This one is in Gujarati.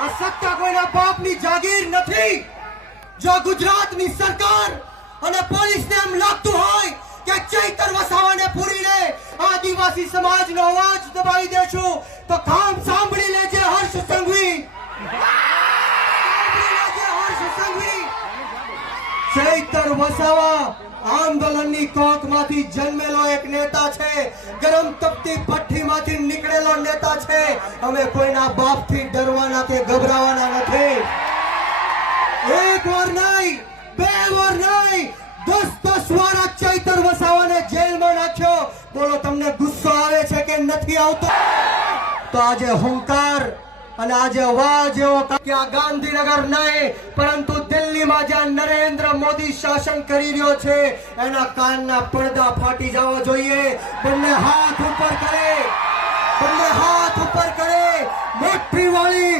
આ સત્તા કોઈના બાપની જાગીર નથી। જો ગુજરાતની સરકાર અને પોલીસને એમ લાગતું હોય કે ચૈતર વસાવાને પૂરીને આદિવાસી સમાજનો અવાજ દબાવી દેશું તો કામ સાંભળી લેજે હર્ષ સંઘવી, સાંભળી લેજે હર્ષ સંઘવી। ચૈતર વસાવા આંદોલનની કોકમાંથી જન્મેલો એક નેતા છે, ગરમ તપતી ભઠ્ઠીમાંથી નીકળેલો નેતા છે। અમે કોઈના બાપથી ડરવાના કે ગભરાવાના નથી। એક વાર નહીં, બે વાર નહીં, 10 વાર આ ચૈતર વસાવાને જેલમાં નાખ્યો। બોલો તમને ગુસ્સો આવે છે કે નથી આવતો? તો આજે હુંકાર અને આજે અવાજ એવો કે આ ગાંધીનગર નહીં પરંતુ દિલ્હીમાં જ્યાં નરેન્દ્ર મોદી શાસન કરી રહ્યો છે એના કાનના પડદા ફાટી જવા જોઈએ। બંને હાથ ઉપર કરે, બંને હાથ ઉપર કરે, મુઠ્ઠી વાળી